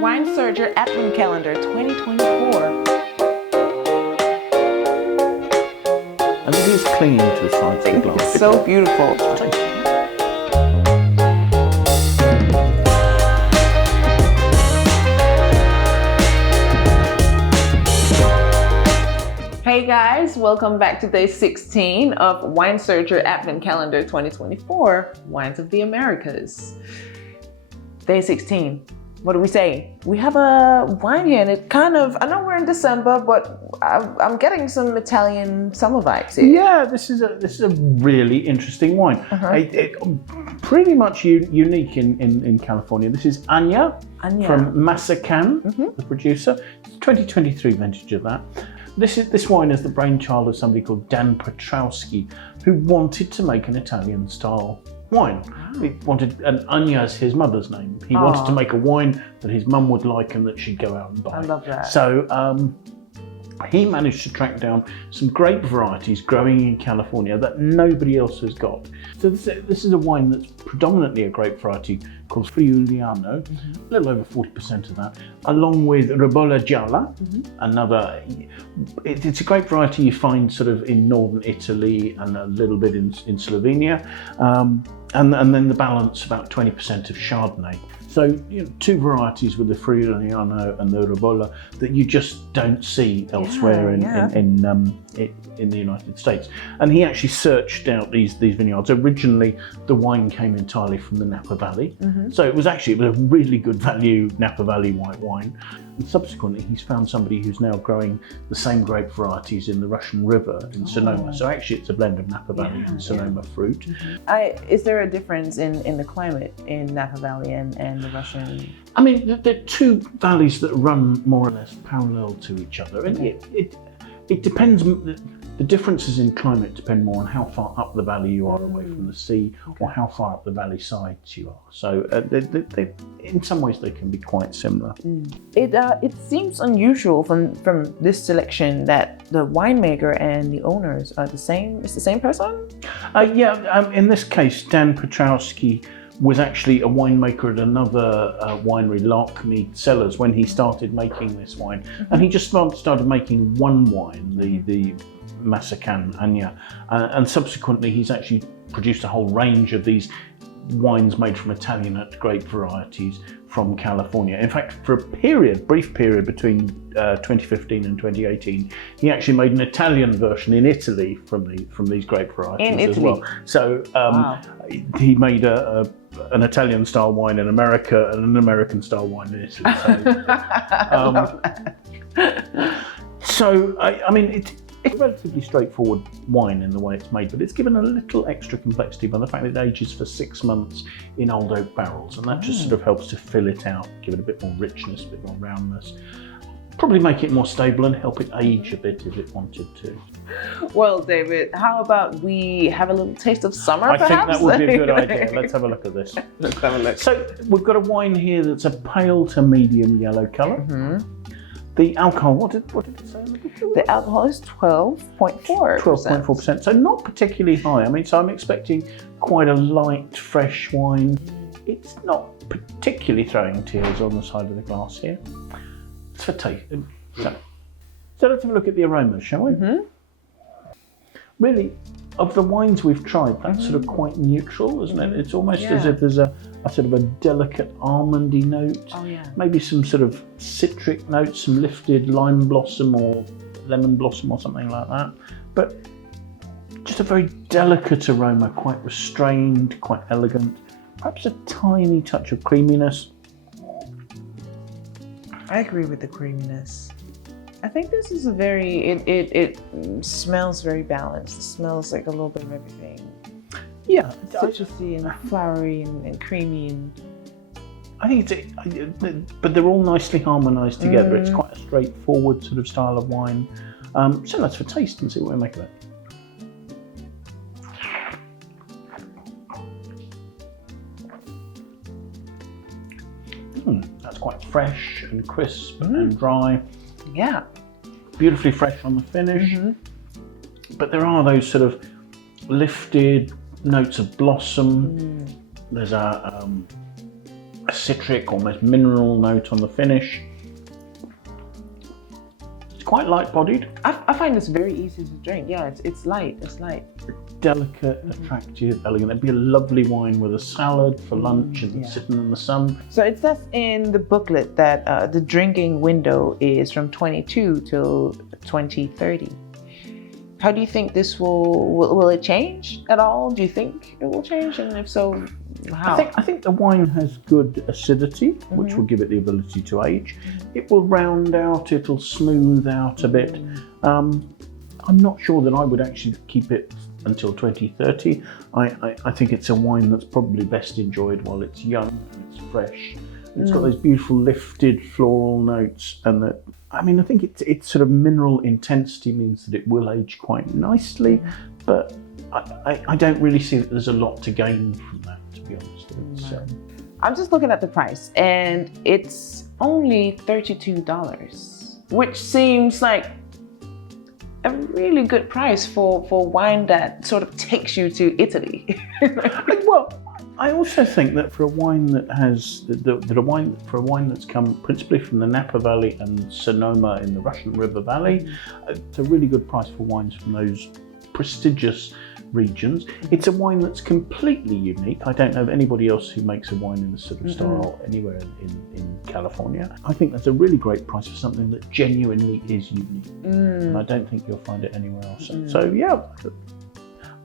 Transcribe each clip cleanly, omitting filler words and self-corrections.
Wine Surger Advent Calendar 2024. And it is clinging to the sides of the glass. It's so beautiful. Hey guys, welcome back to day 16 of Wine Surger Advent Calendar 2024, Wines of the Americas. Day 16. What do we say? We have a wine here, and it kind of, I know we're in December, but I'm getting some Italian summer vibes here. Yeah, this is a really interesting wine. Pretty much unique in California. This is Annia from Massican, the producer. It's 2023 vintage of that. This wine is the brainchild of somebody called Dan Petroski, who wanted to make an Italian style wine. He wanted, and Annia is his mother's name. He wanted to make a wine that his mum would like and that she'd go out and buy. I love that. So he managed to track down some grape varieties growing in California that nobody else has got. So this is a wine that's predominantly a grape variety called Friulano, a little over 40% of that, along with Ribolla Gialla, another. It's a grape variety you find sort of in northern Italy and a little bit in Slovenia, and then the balance about 20% of Chardonnay. So two varieties with the Friulano and the Ribolla that you just don't see elsewhere in the United States. And he actually searched out these vineyards. Originally, the wine came entirely from the Napa Valley, so it was a really good value Napa Valley white wine. And subsequently, he's found somebody who's now growing the same grape varieties in the Russian River in Sonoma. So actually, it's a blend of Napa Valley and Sonoma fruit. Is there a difference in the climate in Napa Valley and the Russian? I mean, they're two valleys that run more or less parallel to each other, and it depends. The differences in climate depend more on how far up the valley you are away from the sea, or how far up the valley sides you are. So they, in some ways they can be quite similar. It seems unusual from this selection that the winemaker and the owners are the same. It's the same person? In this case, Dan Petroski was actually a winemaker at another winery, Larkmead Cellars, when he started making this wine. And he just started making one wine, the Massican Annia, and subsequently he's actually produced a whole range of these wines made from italianate grape varieties from California. In fact, for a brief period between 2015 and 2018, he actually made an Italian version in Italy from these grape varieties as well. So he made an Italian style wine in America and an American style wine in Italy. So, I mean, it's a relatively straightforward wine in the way it's made, but it's given a little extra complexity by the fact that it ages for 6 months in old oak barrels, and that just sort of helps to fill it out, give it a bit more richness, a bit more roundness, probably make it more stable and help it age a bit if it wanted to. Well, David, how about we have a little taste of summer, I perhaps? think that would be a good idea. Let's have a look at this. Let's have a look. So we've got a wine here that's a pale to medium yellow colour. The alcohol, what did it say? The alcohol is 12.4%. 12.4%, so not particularly high. I mean, so I'm expecting quite a light, fresh wine. It's not particularly throwing tears on the side of the glass here. It's for taste. So let's have a look at the aromas, shall we? Really, of the wines we've tried, that's sort of quite neutral, isn't it? It's almost as if there's a sort of a delicate almondy note, maybe some sort of citric notes, some lifted lime blossom or lemon blossom or something like that. But just a very delicate aroma, quite restrained, quite elegant, perhaps a tiny touch of creaminess. I agree with the creaminess. I think this is a very, it smells very balanced. It smells like a little bit of everything. Yeah. Citrusy and flowery and creamy. And I think but they're all nicely harmonised together. It's quite a straightforward sort of style of wine. So let's for taste and see what we make of it. That's quite fresh and crisp and dry. Yeah. Beautifully fresh on the finish. But there are those sort of lifted notes of blossom. There's a a citric, almost mineral note on the finish. It's quite light-bodied. I find this very easy to drink. Yeah, it's light. It's light. Delicate, attractive, elegant. It'd be a lovely wine with a salad for lunch and sitting in the sun. So it says in the booklet that the drinking window is from 22 till 2030. How do you think this will it change at all? Do you think it will change? And if so, how? I think the wine has good acidity, which will give it the ability to age. It will round out, it'll smooth out a bit. I'm not sure that I would actually keep it until 2030. I think it's a wine that's probably best enjoyed while it's young and it's fresh. It's got those beautiful lifted floral notes, and I think it's sort of mineral intensity means that it will age quite nicely, but I don't really see that there's a lot to gain from that, to be honest. I'm just looking at the price, and it's only $32, which seems like a really good price for wine that sort of takes you to Italy. Well, I also think that for a wine that has for a wine that's come principally from the Napa Valley and Sonoma in the Russian River Valley, it's a really good price for wines from those prestigious regions. It's a wine that's completely unique. I don't know of anybody else who makes a wine in this sort of style anywhere in California. I think that's a really great price for something that genuinely is unique. And I don't think you'll find it anywhere else. So yeah,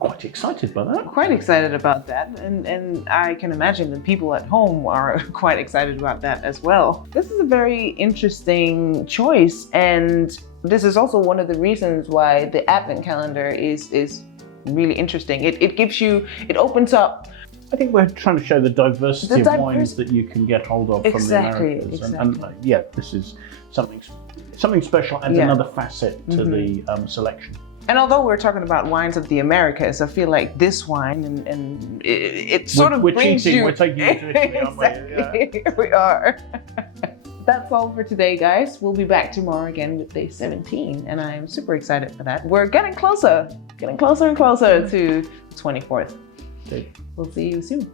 quite excited by that. Quite excited about that, and I can imagine the people at home are quite excited about that as well. This is a very interesting choice, and this is also one of the reasons why the Advent calendar is really interesting. It opens up. I think we're trying to show the diversity of wines that you can get hold of from the Americas. And yeah, this is something special, and another facet to the selection. And although we're talking about wines of the Americas, I feel like this wine and it sort of brings you. We're taking you to Italy, aren't we? Exactly. Yeah. We are. That's all for today, guys. We'll be back tomorrow again with day 17, and I'm super excited for that. We're getting closer and closer to the 24th. Okay. We'll see you soon.